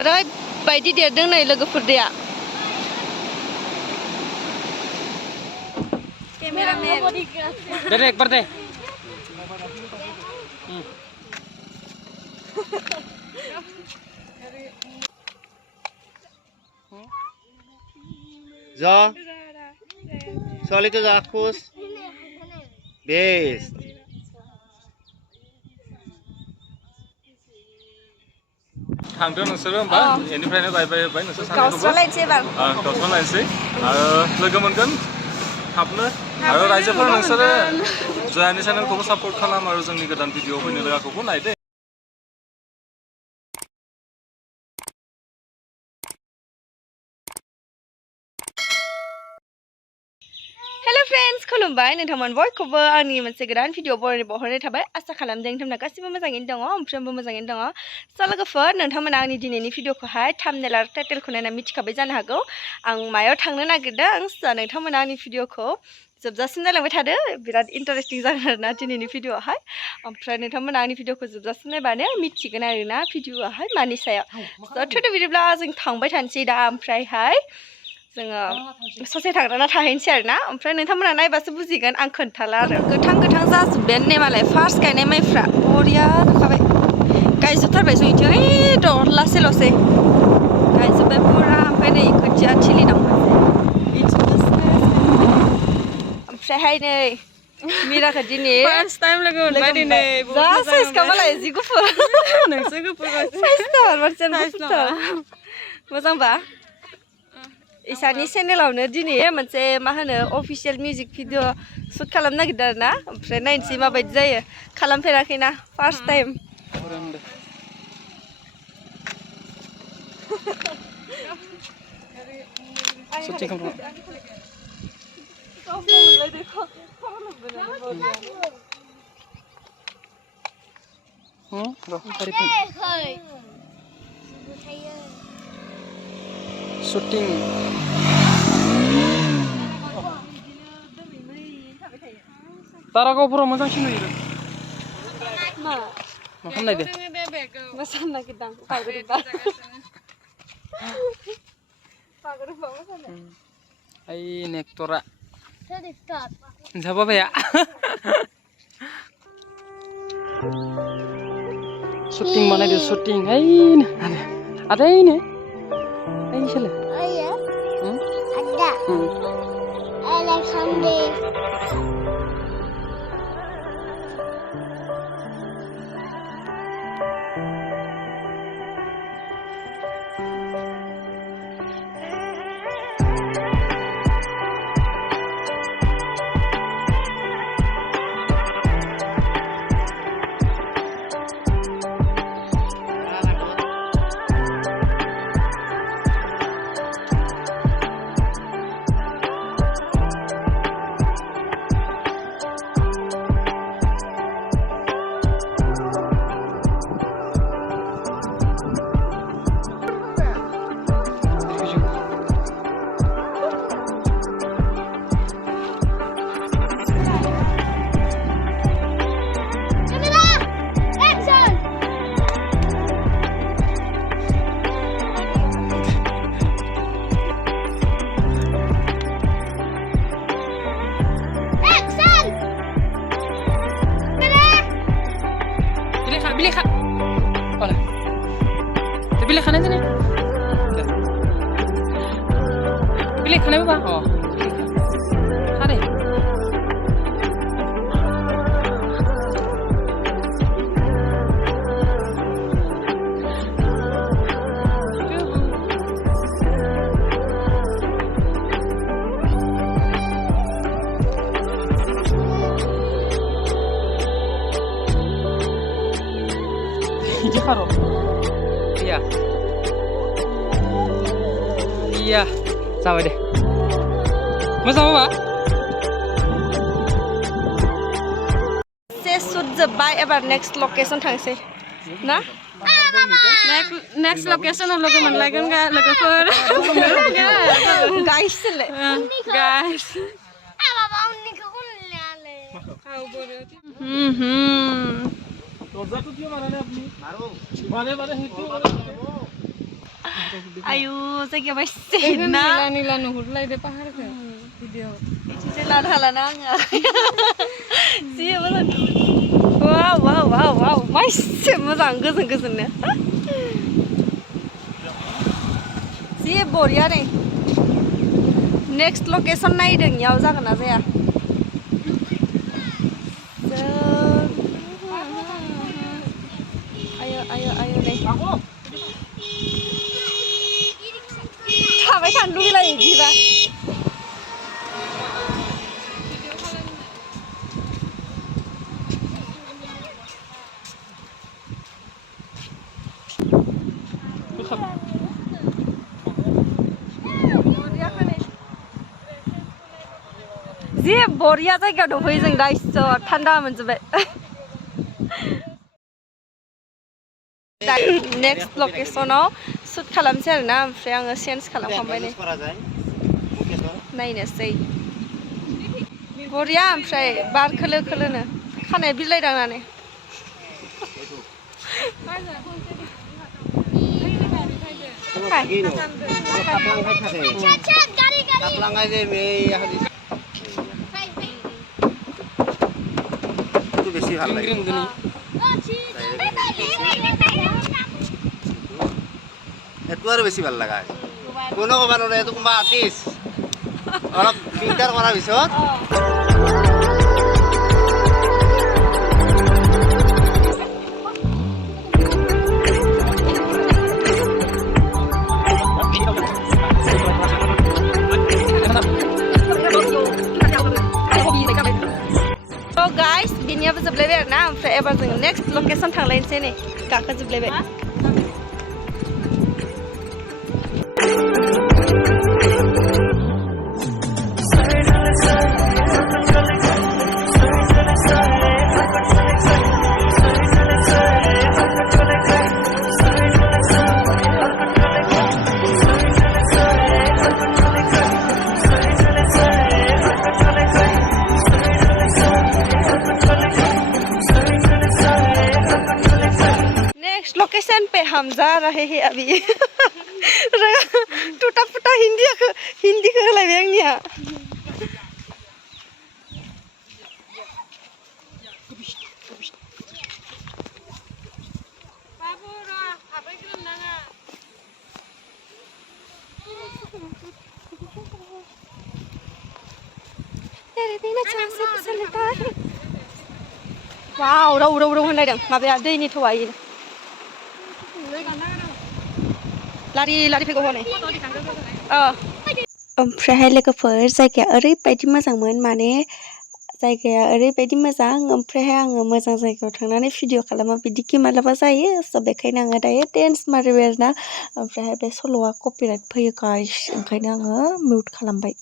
ओरैबायदि देरदों नै लोगोफोर दैया दे एक बार दे जा soal itu zakus best थांदो नोंसोरो होमबा एनिफ्रायनो बाय नोंसोर सानैखौबो गावस्रालायनोसै एबार गावस्रालायनोसै आरो लोगो मोनगोन थाबनो आरो रायजोफोर नोंसोरो जयानि चेनेलखौबो सापर्ट खालाम आरो जोंनि गोदान भिडिअ फैनो लागाखौबो नायदो हेलो फ्रेंड्स खुलुमबाय नोंथांमोन बयखौबो आंनि मोनसे गोदान भिडिअ बरायनाय थाबाय आसा खालामदों नोंथांमोना गासिबो मोजाङैनो दङ ओमफ्रायबो मोजाङैनो दङ स' लोगोफोर नोंथांमोना आंनि दिनैनि भिडिअखौहाय थाम्बनेल आरो टाइटेलखौ नायना मिथिखाबाय जानो हागौ आं मायाव थांनो नागिरदों स' नोंथांमोना आंनि भिडिअखौ जोबजासिम नायलांबाय थादो बिराद इन्टारेस्टिं जागोन आरोना दिनैनि भिडिअआवहाय ओमफ्राय नोंथांमोना आंनि भिडिअखौ जोबजासिम नायबानो मिथिगोन आरोना भिडिअआहाय मानि सायाव स' थुदो बिदिब्ला जों थांबाय थानोसै दा ओमफ्रायहाय जोङो ससे थांग्राना थाहैनोसै आरोना ओमफ्राय नोंथांमोना नायबासो बुजिगोन आं खोन्थाला आरो गोथां जाजोब्बायानो ने मालाय फार्स्ट गायनाय माइफ्रा बरिया नुखाबाय गायजोबथारबाय जोंनिथिं ओइ दहलासेल'सै गायजोब्बाय पुरा ओमफ्राय नै खोथिया थिलि नांबाय ओमफ्रायहाय नै मिराखौ दिनै फार्स्ट टाइम लोगो मोनबाय दिनै जा साइजखा मालाय जि गुफुर नोंसो गुफुर साइजथार मानसियानो गुफुरथार मोजांबा इसानि चेनेलावनो दिनै मोनसे मा होनो अफिसियेल मिउजिक भिडिअ शुट खालामनो नागिरदों आरोना ओमफ्राय नायनोसै माबायदि जायो खालामफेराखैना फार्स्ट टाइम shooting दारागावफोराव मोजांसिन नुयो मा खालामनायदो मोसानो नागिरदां बागुरुम्बा मोसानो ओइ नेक्टरा जाबाबाया shooting बानायदो shooting ओइनो आदैनो ओइ सोलो Pilih kanan sini. Pilih kanan apa? Oh. Hari. Ini karo. Iya. Iya. Sama deh. Mas apa, Pak? shoot जोब्बाय एबार नेक्स्ट लकेशन थांसै ना नेक्स्ट लोकेशनाव लोगो मोनलायगोन लोगोफोर गाइस ले गाइस आयु जायगाया बायसेना नीला नुहुरलायदो पाहारखौ भिडिअ इथिंजाय लानो हालाना आङो जि मोजां वाव वाव वाव वाव मायसे मोजां गोजोननो जि बरिया नै नेक्स्ट लकेसन नायदों इयाव जागोन ना जाया आयो आयो आयो नै थाबाय थानो लुगैलायो बिदिबा जि बरिया जायगायाव दंफैयो जों दा इसोर थान्दा मोनजोब्बाय नेक्स्ट लकेसनाव शुट खालामसै आरोना ओमफ्राय आङो चेन्ज खालामखांबाय नै नायनोसै बरिया ओमफ्राय बार खोलो खोलोनो खानाय बिलाइ दांनानै বেশি ভালো লাগে এটো আৰু বেছি ভাল লাগা কোনো কবা নৰে এটো কোনবা আৰ্টিষ্ট অলপ ফিল্টাৰ কৰাৰ পিছত guys, biniyaबो जोबलायबाय आरोना ओमफ्राय एबार जों नेक्स्ट लकेसन थांलायनोसै नै गाखोजोबलायबाय लोकेशन पे हम जा रहे हैं अभी टूटा फुटा हिंदी को लाइबे आंनिया वाव रौ रौ रौ होनलायदों माबाया दैनि थौआ लारि लारि फैगौ हनै ओमफ्रायहाय लोगोफोर जायगाया ओरैबायदि मोजांमोन माने जायगाया ओरैबायदि मोजां ओमफ्रायहाय आङो मोजां जायगायाव थांनानै भिडिअ खालामा बिदिखि मालाबा जायो स' बेखायनो आङो दायो डेन्स मारिबाय आरोना ओमफ्रायहाय बे सल'आ कपिराइट फैयो गाइस ओंखायनो आङो मिउट खालामबाय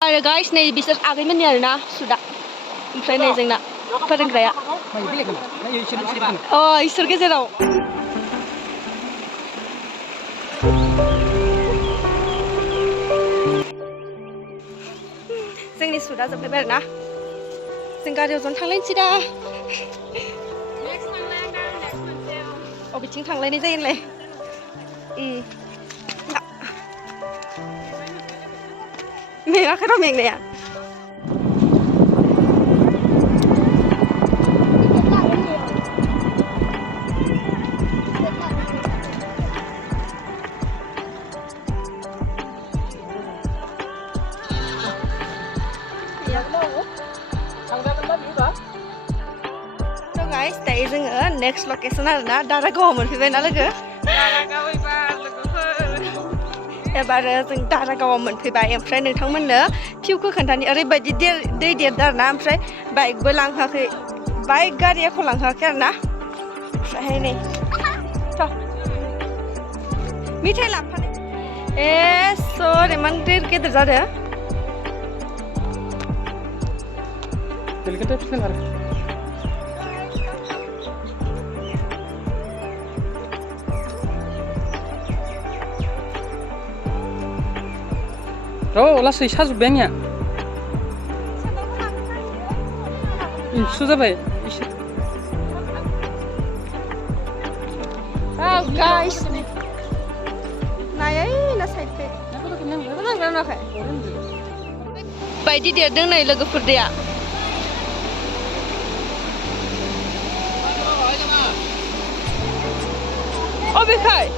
आरो गाइस नै बिसोर आगैमोननि आरोना सुदा ओमफ्राय नै जोंना फोरोंग्राया इसोर गेजेराव जोंनि सुदा जोबबाय आरोना जों गारियाव ज'नो थांलायनोसै दा अबेथिं थांलायनाय जायो होनलाय मेङाखै र' मेंनाया guys, दायो जोङो नेक्स्ट लकेसन आरोना दारागावआव मोनफैबायना लोगो एबार जों दारागावआव मोनफैबाय ओमफ्राय नोंथांमोननो भिउखौ खोन्थानि ओरैबायदि दै देरदो आरोना ओमफ्राय बाइकबो लांहोआखै बाइक गारि एख' लांहोआखै आरोना ओमफ्रायहाय नै मिथाइ लांफानाय सर इमान गेदेर जादों र' लासै साजोब्बाय आंनिया इन्सु जाबाय Oh guys. Nayay na side pe. Baidi देरदों नै लोगोफोर दैया अबेखाय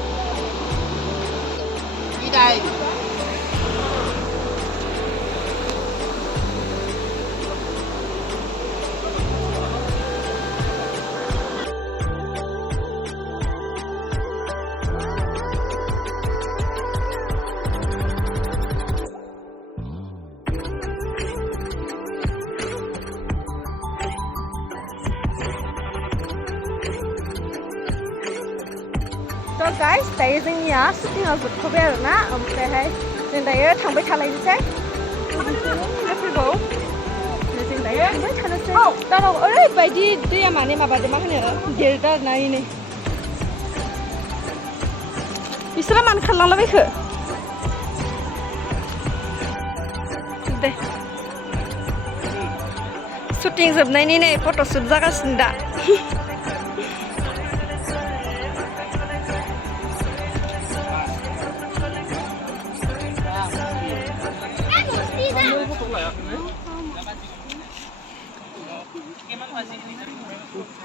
So guys, dayo जोंनिया shooting-आ जोबथ'बाय आरोना ओमफ्रायहाय जों दायो थांबाय थालायनोसै लोगोफोरखौ जों दायो थांबाय थानोसै दानाव ओरैबायदि दैया माने माबादो मा होनो देरदो आरोना नै बिसोरा मानो खारलांलाबायखो दे shooting जोबनायनि नै फट'शुट जागासिनो दा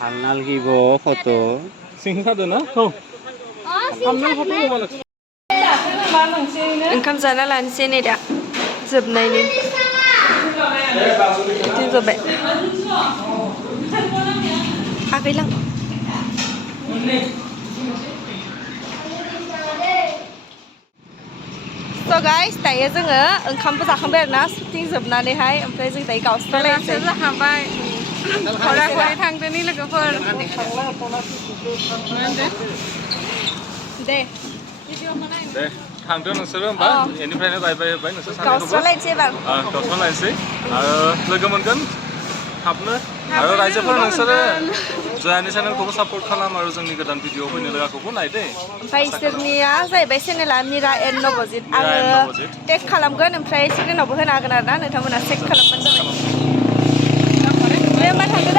Halal gibo foto. सिंखादो ना औ थामनोल फट' होबानो ओंखाम जाना लानोसै नै दा जोबनायनि shooting जोब्बाय आगैलां So guys, दायो जोङो ओंखामबो जाखांबाय आरोना shooting जोबनानैहाय ओमफ्राय जों दायो गावस्रालायनोसै जाखाबाय खरा-खरि थांदोनि लोगोफोर दे दे थांदो नोंसोरो होमबा बेनिफ्रायनो बाय बाय होबाय नोंसोर सानैखौबो गावस्रालायनोसै एबार गावस्रालायनोसै आरो लोगो मोनगोन थाबनो आरो रायजोफोर नोंसोरो जयानि चेनेलखौबो सापर्ट खालाम आरो जोंनि गोदान भिडिअ फैनो लागाखौबो नायदे ओमफ्राय इसोरनिया जाहैबाय चेनेला मिरा एन नबजित आङो टेग खालामगोन ओमफ्राय स्क्रिनावबो होनो हागोन आरोना नोंथांमोना चेक खालामबानो जाबाय दे होमबा थांदो